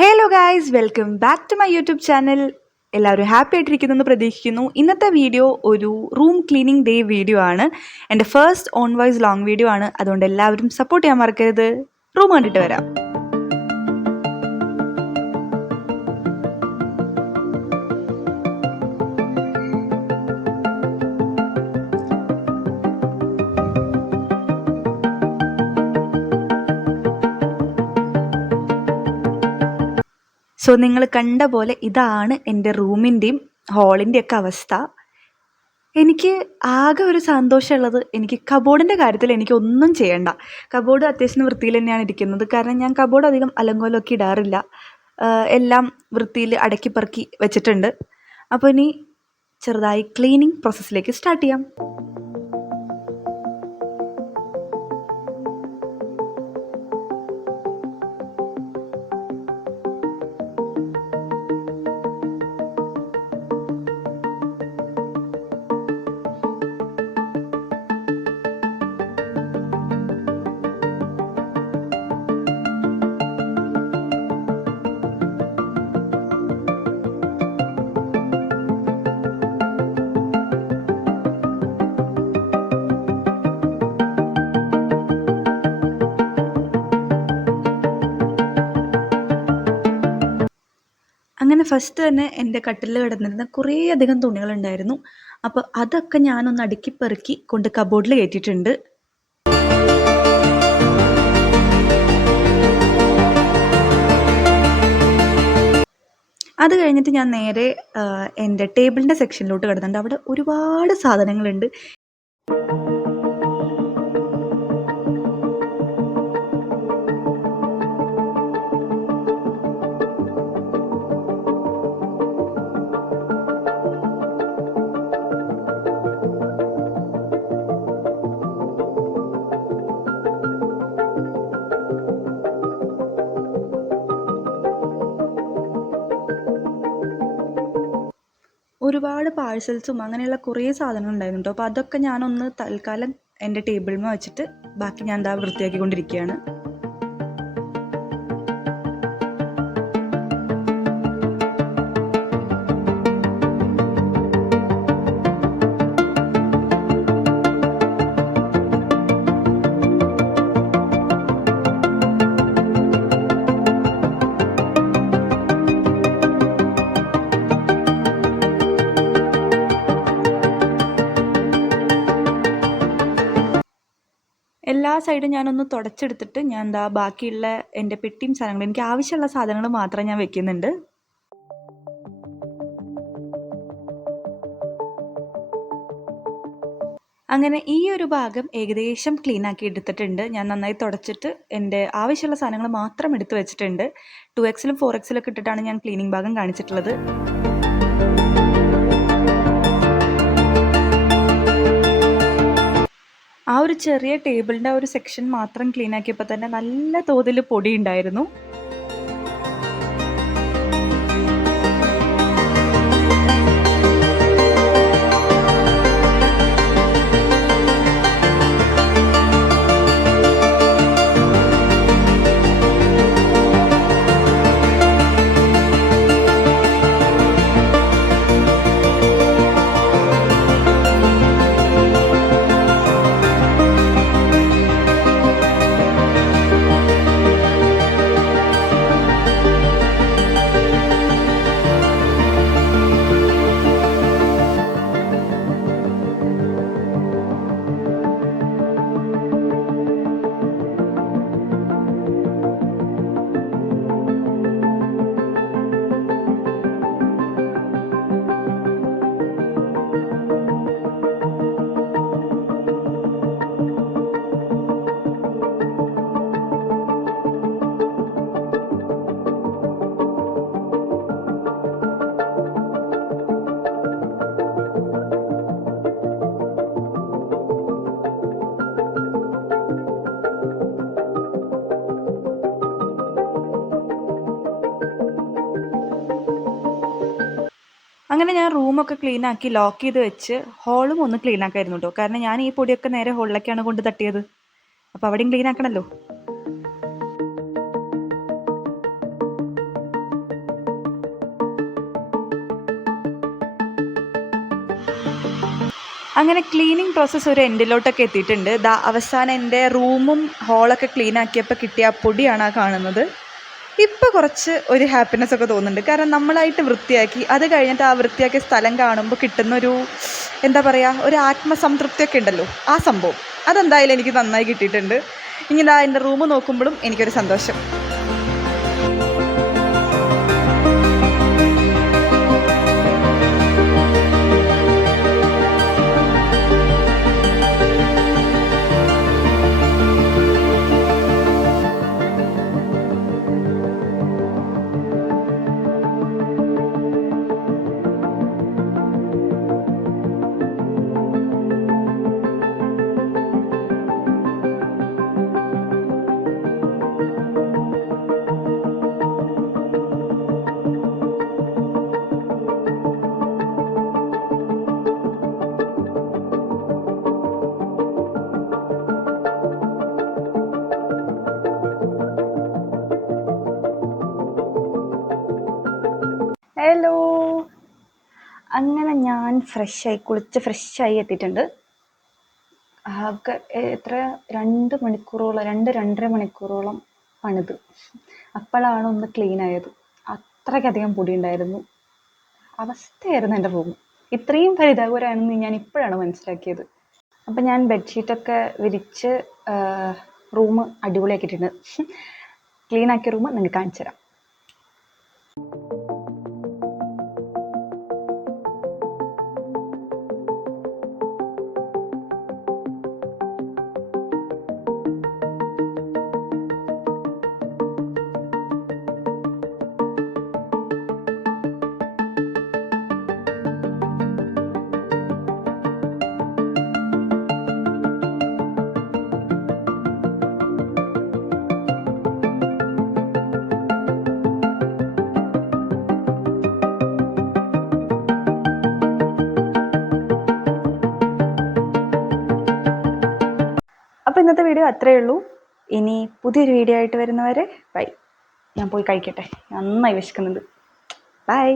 Hello guys, welcome back to my YouTube channel. എല്ലാവരും happy ആയിട്ടിരിക്കുന്നു എന്ന് പ്രതീക്ഷിക്കുന്നു. ഇന്നത്തെ വീഡിയോ ഒരു റൂം ക്ലീനിങ് ഡേ വീഡിയോ ആണ്. എൻ്റെ first on voice long video ആണ്. അതുകൊണ്ട് എല്ലാവരും സപ്പോർട്ട് ചെയ്യാൻ മറക്കരുത്. റൂം കണ്ടിട്ട് വരാം. സോ നിങ്ങൾ കണ്ട പോലെ ഇതാണ് എൻ്റെ റൂമിൻ്റെയും ഹാളിൻ്റെയൊക്കെ അവസ്ഥ. എനിക്ക് ആകെ ഒരു സന്തോഷമുള്ളത്, എനിക്ക് കബോർഡിൻ്റെ കാര്യത്തിൽ എനിക്കൊന്നും ചെയ്യണ്ട. കബോർഡ് അത്യാവശ്യം വൃത്തിയിൽ തന്നെയാണ് ഇരിക്കുന്നത്. കാരണം ഞാൻ കബോർഡ് അധികം അലങ്കോലമൊക്കെ ഇടാറില്ല. എല്ലാം വൃത്തിയിൽ അടക്കി പെറുക്കി വെച്ചിട്ടുണ്ട്. അപ്പോൾ ഇനി ചെറുതായി ക്ലീനിങ് പ്രോസസ്സിലേക്ക് സ്റ്റാർട്ട് ചെയ്യാം. അങ്ങനെ ഫസ്റ്റ് തന്നെ എൻ്റെ കട്ടിലിൽ കിടന്നിരുന്ന കുറേ അധികം തുണികളുണ്ടായിരുന്നു. അപ്പോൾ അതൊക്കെ ഞാനൊന്ന് അടുക്കി പെറുക്കി കൊണ്ട് കബോർഡിൽ കയറ്റിയിട്ടുണ്ട്. അത് കഴിഞ്ഞിട്ട് ഞാൻ നേരെ എൻ്റെ ടേബിളിൻ്റെ സെക്ഷനിലോട്ട് കിടന്നിട്ടുണ്ട്. അവിടെ ഒരുപാട് സാധനങ്ങളുണ്ട്. ഒരുപാട് പാഴ്സൽസും അങ്ങനെയുള്ള കുറേ സാധനങ്ങൾ ഉണ്ടായിരുന്നു കേട്ടോ. അപ്പോൾ അതൊക്കെ ഞാനൊന്ന് തൽക്കാലം എൻ്റെ ടേബിളിൽ വെച്ചിട്ട് ബാക്കി ഞാൻ എന്താ വൃത്തിയാക്കിക്കൊണ്ടിരിക്കുകയാണ്. എല്ലാ സൈഡും ഞാനൊന്ന് തുടച്ചെടുത്തിട്ട് ഞാൻ എന്താ ബാക്കിയുള്ള എൻ്റെ പെട്ടിയും സാധനങ്ങളും, എനിക്ക് ആവശ്യമുള്ള സാധനങ്ങൾ മാത്രം ഞാൻ വെക്കുന്നുണ്ട്. അങ്ങനെ ഈ ഒരു ഭാഗം ഏകദേശം ക്ലീൻ ആക്കി എടുത്തിട്ടുണ്ട്. ഞാൻ നന്നായി തുടച്ചിട്ട് എൻ്റെ ആവശ്യമുള്ള സാധനങ്ങൾ മാത്രം എടുത്ത് വെച്ചിട്ടുണ്ട്. 2Xലും 4Xലൊക്കെ ഇട്ടിട്ടാണ് ഞാൻ ക്ലീനിങ് ഭാഗം കാണിച്ചിട്ടുള്ളത്. ആ ഒരു ചെറിയ ടേബിളിൻ്റെ ആ ഒരു സെക്ഷൻ മാത്രം ക്ലീൻ ആക്കിയപ്പോൾ തന്നെ നല്ല തോതിൽ പൊടി ഉണ്ടായിരുന്നു. അങ്ങനെ ഞാൻ റൂമൊക്കെ ക്ലീൻ ആക്കി ലോക്ക് ചെയ്ത് വെച്ച് ഹോളും ഒന്ന് ക്ലീൻ ആക്കായിരുന്നു കേട്ടോ. കാരണം ഞാൻ ഈ പൊടിയൊക്കെ നേരെ ഹോളിലേക്കാണ് കൊണ്ട് തട്ടിയത്. അപ്പോൾ അവിടെയും ക്ലീൻ ആക്കണമല്ലോ. അങ്ങനെ ക്ലീനിങ് പ്രോസസ്സ് ഒരു എൻഡിലോട്ടൊക്കെ എത്തിയിട്ടുണ്ട്. ദാ അവസാനം എൻ്റെ റൂമും ഹോളൊക്കെ ക്ലീൻ ആക്കിയപ്പോൾ കിട്ടിയ ആ പൊടിയാണ് ആ കാണുന്നത്. ഇപ്പോൾ കുറച്ച് ഒരു ഹാപ്പിനെസ് ഒക്കെ തോന്നുന്നുണ്ട്. കാരണം നമ്മളായിട്ട് വൃത്തിയാക്കി അത് കഴിഞ്ഞിട്ട് ആ വൃത്തിയാക്കിയ സ്ഥലം കാണുമ്പോൾ കിട്ടുന്നൊരു എന്താ പറയുക, ഒരു ആത്മസംതൃപ്തിയൊക്കെ ഉണ്ടല്ലോ, ആ സംഭവം അതെന്തായാലും എനിക്ക് നന്നായി കിട്ടിയിട്ടുണ്ട്. ഇനി ദാ എൻ്റെ റൂം നോക്കുമ്പോഴും എനിക്കൊരു സന്തോഷം. ഹലോ, അങ്ങനെ ഞാൻ കുളിച്ച് ഫ്രഷായി എത്തിയിട്ടുണ്ട്. ആകെ എത്ര 2 മണിക്കൂറോളം 2-2.5 മണിക്കൂറോളം പണിത് അപ്പോഴാണ് ഒന്ന് ക്ലീൻ ആയത്. അത്രയ്ക്കധികം പൊടി ഉണ്ടായിരുന്നു. അവസ്ഥയായിരുന്നു എൻ്റെ റൂം. ഇത്രയും പരിതാപകരമാണെന്ന് ഞാൻ ഇപ്പോഴാണ് മനസ്സിലാക്കിയത്. അപ്പം ഞാൻ ബെഡ്ഷീറ്റൊക്കെ വിരിച്ച് റൂം അടിപൊളിയാക്കിയിട്ടുണ്ട്. ക്ലീൻ ആക്കിയ റൂം നിങ്ങൾക്ക് കാണിച്ചു തരാം. അപ്പോൾ ഇന്നത്തെ വീഡിയോ അത്രയേ ഉള്ളൂ. ഇനി പുതിയൊരു വീഡിയോ ആയിട്ട് വരുന്നവരെ ബൈ. ഞാൻ പോയി കഴിക്കട്ടെ, നന്നായി വിശക്കുന്നുണ്ട്. ബൈ.